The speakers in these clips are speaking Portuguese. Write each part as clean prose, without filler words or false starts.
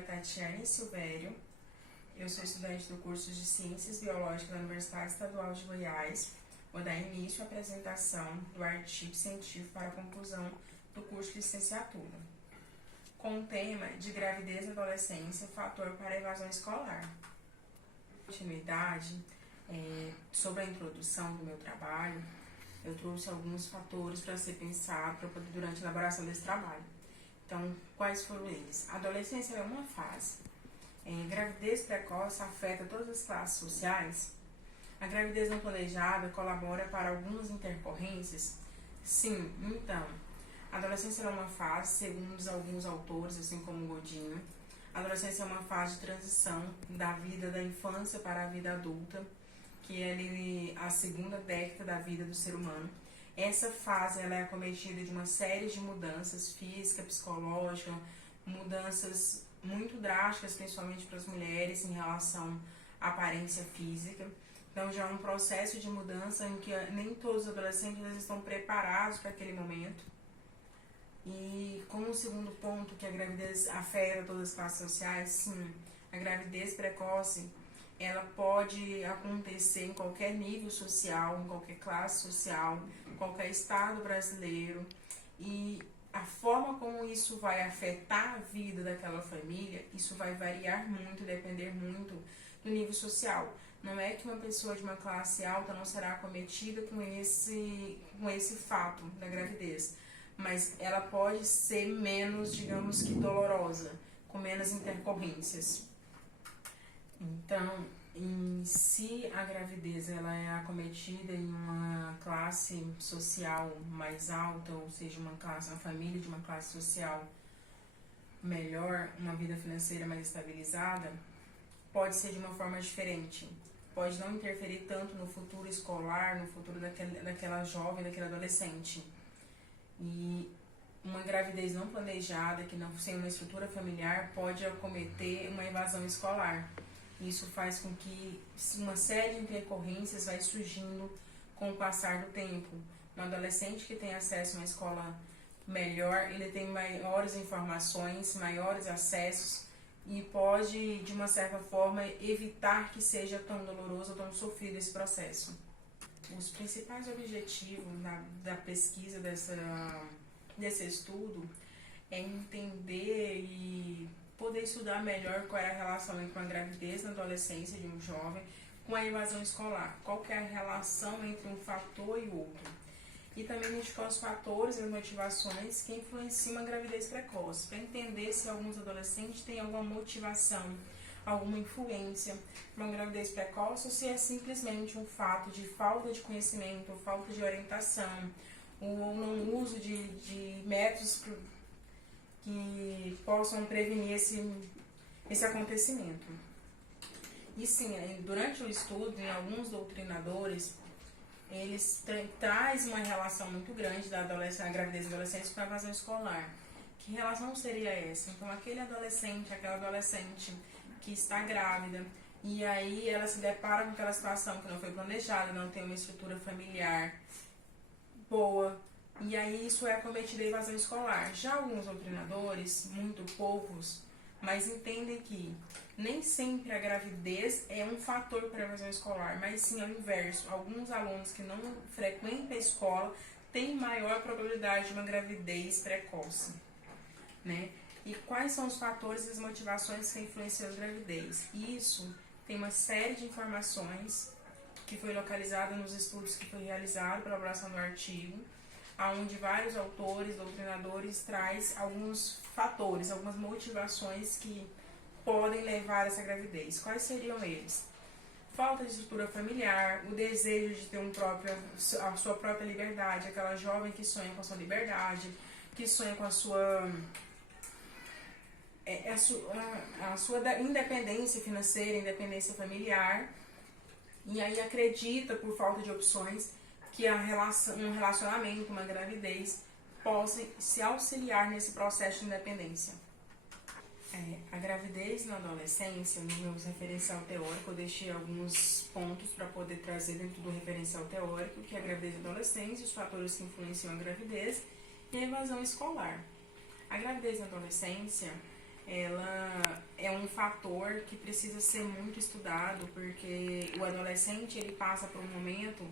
é Tatiane Silvério, eu sou estudante do curso de Ciências Biológicas da Universidade Estadual de Goiás. Vou dar início à apresentação do artigo científico para a conclusão do curso de licenciatura, com o tema de gravidez na adolescência, fator para a evasão escolar. Continuidade, sobre a introdução do meu trabalho, eu trouxe alguns fatores para ser pensado durante a elaboração desse trabalho. Então, quais foram eles? A adolescência é uma fase. Gravidez precoce afeta todas as classes sociais. A gravidez não planejada colabora para algumas intercorrências? Sim, então, a adolescência é uma fase, segundo alguns autores, assim como Godinho. A adolescência é uma fase de transição da vida da infância para a vida adulta, que é ali a segunda década da vida do ser humano. Essa fase ela é acometida de uma série de mudanças físicas, psicológicas, mudanças muito drásticas, principalmente para as mulheres, em relação à aparência física. Então, já é um processo de mudança em que nem todos os adolescentes estão preparados para aquele momento. E como segundo ponto, que a gravidez afeta todas as classes sociais, sim, a gravidez precoce, ela pode acontecer em qualquer nível social, em qualquer classe social, em qualquer estado brasileiro. E a forma como isso vai afetar a vida daquela família, isso vai variar muito, depender muito do nível social. Não é que uma pessoa de uma classe alta não será acometida com esse fato da gravidez, mas ela pode ser menos, digamos que dolorosa, com menos intercorrências. Então, em si, a gravidez ela é acometida em uma classe social mais alta, ou seja, uma família de uma classe social melhor, uma vida financeira mais estabilizada, pode ser de uma forma diferente. Pode não interferir tanto no futuro escolar, no futuro daquela jovem, daquele adolescente. E uma gravidez não planejada, que não sem uma estrutura familiar, pode acometer uma evasão escolar. Isso faz com que uma série de intercorrências vai surgindo com o passar do tempo. Um adolescente que tem acesso a uma escola melhor, ele tem maiores informações, maiores acessos e pode, de uma certa forma, evitar que seja tão doloroso ou tão sofrido esse processo. Os principais objetivos da pesquisa desse estudo é entender e poder estudar melhor qual é a relação entre a gravidez na adolescência de um jovem com a evasão escolar. Qual que é a relação entre um fator e outro. E também identificar os fatores e as motivações que influenciam a gravidez precoce, para entender se alguns adolescentes têm alguma motivação, alguma influência para uma gravidez precoce ou se é simplesmente um fato de falta de conhecimento, falta de orientação, ou não uso de métodos que possam prevenir esse acontecimento. E sim, durante o estudo, em alguns doutrinadores, eles trazem uma relação muito grande da gravidez da adolescente com a evasão escolar. Que relação seria essa? Então, aquela adolescente que está grávida, e aí ela se depara com aquela situação que não foi planejada, não tem uma estrutura familiar boa, e aí isso é acometido a evasão escolar. Já alguns doutrinadores, muito poucos, mas entendem que nem sempre a gravidez é um fator para a evasão escolar, mas sim ao inverso. Alguns alunos que não frequentam a escola têm maior probabilidade de uma gravidez precoce, né? E quais são os fatores e as motivações que influenciam a gravidez? Isso tem uma série de informações que foi localizada nos estudos que foi realizado pela elaboração do artigo, onde vários autores, doutrinadores, traz alguns fatores, algumas motivações que podem levar a essa gravidez. Quais seriam eles? Falta de estrutura familiar, o desejo de ter a sua própria liberdade, aquela jovem que sonha com a sua liberdade, que sonha com a sua independência financeira, independência familiar, e aí acredita, por falta de opções, que um relacionamento, uma gravidez, possa se auxiliar nesse processo de independência. A gravidez na adolescência, no meu referencial teórico, eu deixei alguns pontos para poder trazer dentro do referencial teórico, que é a gravidez na adolescência, os fatores que influenciam a gravidez e a evasão escolar. A gravidez na adolescência, ela é um fator que precisa ser muito estudado, porque o adolescente ele passa por um momento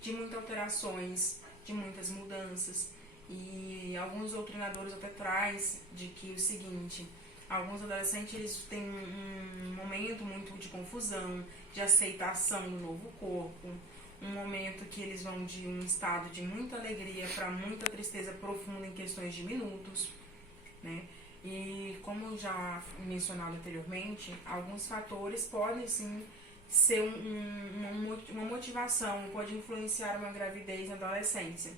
de muitas alterações, de muitas mudanças, e alguns doutrinadores até traz de que o seguinte: alguns adolescentes eles têm um momento muito de confusão, de aceitação do novo corpo, um momento que eles vão de um estado de muita alegria para muita tristeza profunda em questões de minutos, né? E como já mencionado anteriormente, alguns fatores podem sim ser uma motivação, pode influenciar uma gravidez na adolescência,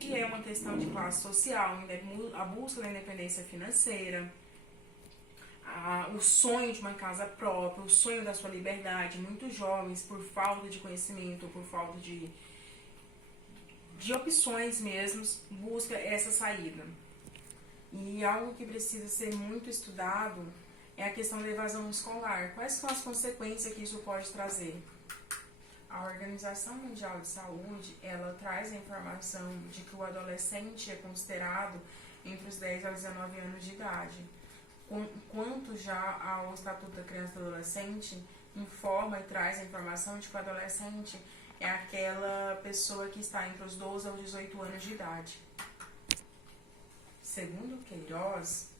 que é uma questão de classe social, a busca da independência financeira, o sonho de uma casa própria, o sonho da sua liberdade. Muitos jovens, por falta de conhecimento, por falta de opções mesmos, busca essa saída. E algo que precisa ser muito estudado é a questão da evasão escolar. Quais são as consequências que isso pode trazer? A Organização Mundial de Saúde, ela traz a informação de que o adolescente é considerado entre os 10 aos 19 anos de idade. Quanto já ao Estatuto da Criança e do Adolescente, informa e traz a informação de que o adolescente é aquela pessoa que está entre os 12 aos 18 anos de idade. Segundo Queiroz,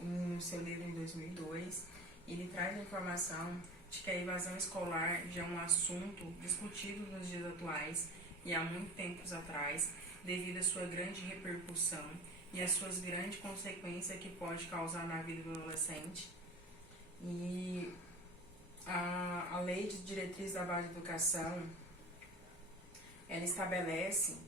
no seu livro em 2002, ele traz a informação de que a evasão escolar já é um assunto discutido nos dias atuais e há muito tempos atrás, devido à sua grande repercussão e as suas grandes consequências que pode causar na vida do adolescente. E a Lei de Diretriz da Base de Educação, ela estabelece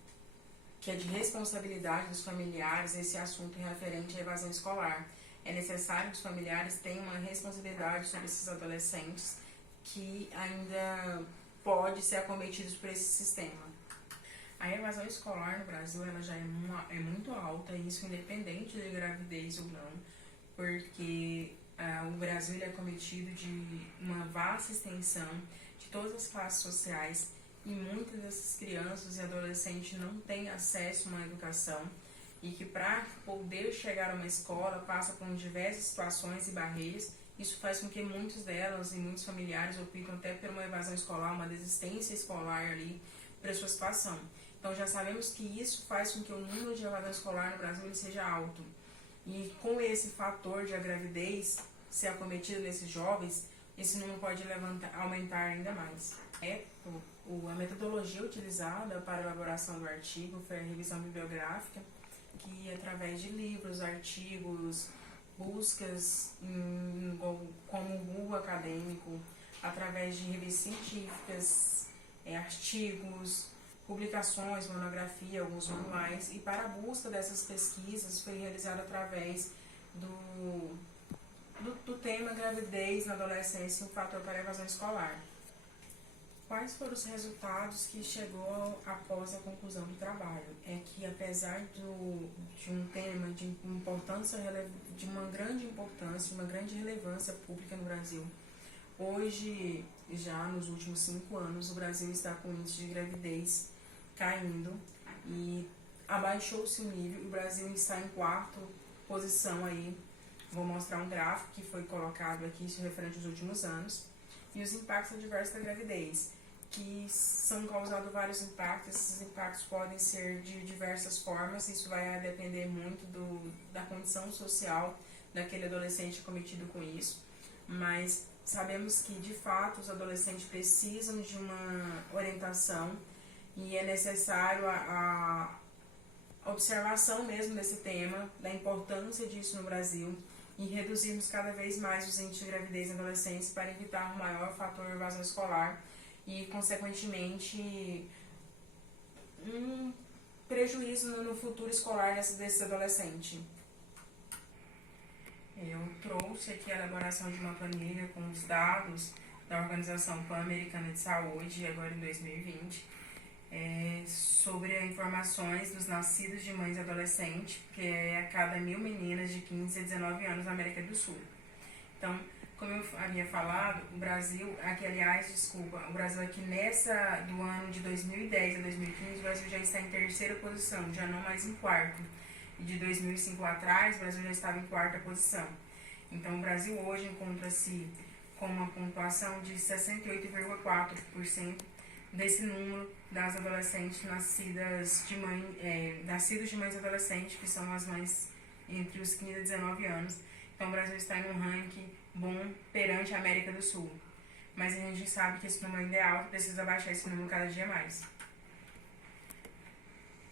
que é de responsabilidade dos familiares esse assunto referente à evasão escolar. É necessário que os familiares tenham uma responsabilidade sobre esses adolescentes que ainda pode ser acometidos por esse sistema. A evasão escolar no Brasil ela já é muito alta, isso independente de gravidez ou não, porque o Brasil ele é cometido de uma vasta extensão de todas as classes sociais e muitas dessas crianças e adolescentes não têm acesso a uma educação e que para poder chegar a uma escola passa por diversas situações e barreiras. Isso faz com que muitas delas e muitos familiares optem até por uma evasão escolar, uma desistência escolar ali para sua situação. Então já sabemos que isso faz com que o número de evasão escolar no Brasil ele seja alto. E com esse fator de a gravidez ser acometida nesses jovens, esse número pode aumentar ainda mais. A metodologia utilizada para a elaboração do artigo foi a revisão bibliográfica, que através de livros, artigos, buscas como o Google acadêmico, através de revistas científicas, artigos, publicações, monografia, alguns manuais, e para a busca dessas pesquisas foi realizada através do tema gravidez na adolescência e um fator para a evasão escolar. Quais foram os resultados que chegou após a conclusão do trabalho? É que apesar de um tema de importância, de uma grande importância, uma grande relevância pública no Brasil, hoje, já nos últimos 5 anos, o Brasil está com o índice de gravidez caindo e abaixou-se o nível. O Brasil está em 4ª posição aí. Vou mostrar um gráfico que foi colocado aqui, isso referente aos últimos anos, e os impactos adversos da gravidez, que são causados vários impactos. Esses impactos podem ser de diversas formas, isso vai depender muito da condição social daquele adolescente cometido com isso, mas sabemos que de fato os adolescentes precisam de uma orientação e é necessário a observação mesmo desse tema, da importância disso no Brasil e reduzirmos cada vez mais os índices de gravidez em adolescentes para evitar um maior fator de evasão escolar e, consequentemente, um prejuízo no futuro escolar desses adolescentes. Eu trouxe aqui a elaboração de uma planilha com os dados da Organização Pan-Americana de Saúde, agora em 2020, sobre as informações dos nascidos de mães adolescentes, que é a cada 1.000 meninas de 15 a 19 anos na América do Sul. Então, como eu havia falado, o Brasil aqui do ano de 2010 a 2015, o Brasil já está em 3ª posição, já não mais em 4º. E de 2005 atrás, o Brasil já estava em 4ª posição. Então, o Brasil hoje encontra-se com uma pontuação de 68,4% desse número das adolescentes nascidos de mães adolescentes, que são as mães entre os 15 e 19 anos. Então, o Brasil está em um ranking bom perante a América do Sul. Mas a gente sabe que esse número ainda é alto, precisa baixar esse número cada dia mais.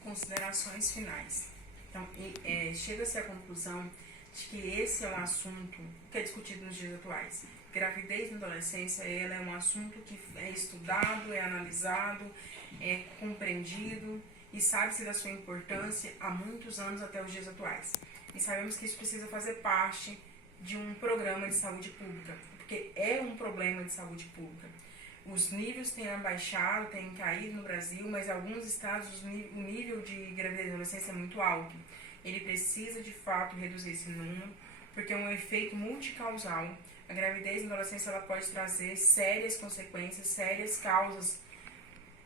Considerações finais. Então, chega-se à conclusão de que esse é um assunto que é discutido nos dias atuais. Gravidez na adolescência, ela é um assunto que é estudado, é analisado, é compreendido e sabe-se da sua importância há muitos anos até os dias atuais. E sabemos que isso precisa fazer parte de um programa de saúde pública, porque é um problema de saúde pública. Os níveis têm abaixado, têm caído no Brasil, mas em alguns estados o nível de gravidez e adolescência é muito alto. Ele precisa, de fato, reduzir esse número, porque é um efeito multicausal. A gravidez na adolescência ela pode trazer sérias consequências, sérias causas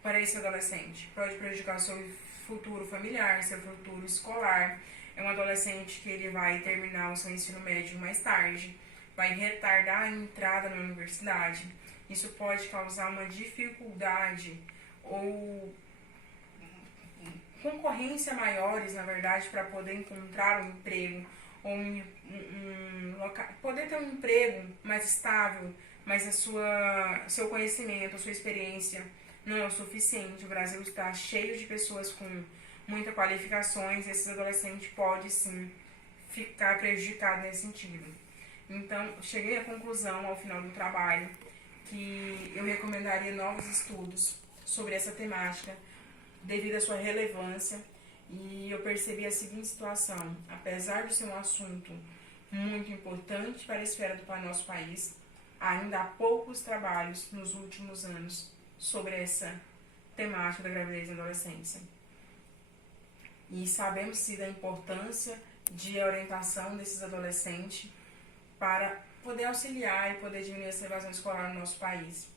para esse adolescente. Pode prejudicar o seu futuro familiar, seu futuro escolar. É um adolescente que ele vai terminar o seu ensino médio mais tarde, vai retardar a entrada na universidade. Isso pode causar uma dificuldade ou concorrência maiores, na verdade, para poder encontrar um emprego ou poder ter um emprego mais estável, mas seu conhecimento, a sua experiência não é o suficiente. O Brasil está cheio de pessoas com muitas qualificações e esses adolescentes podem sim ficar prejudicados nesse sentido. Então, cheguei à conclusão ao final do trabalho que eu recomendaria novos estudos sobre essa temática devido à sua relevância. E eu percebi a seguinte situação: apesar de ser um assunto muito importante para a esfera do nosso país, ainda há poucos trabalhos nos últimos anos sobre essa temática da gravidez na adolescência. E sabemos sim da importância de orientação desses adolescentes para poder auxiliar e poder diminuir essa evasão escolar no nosso país.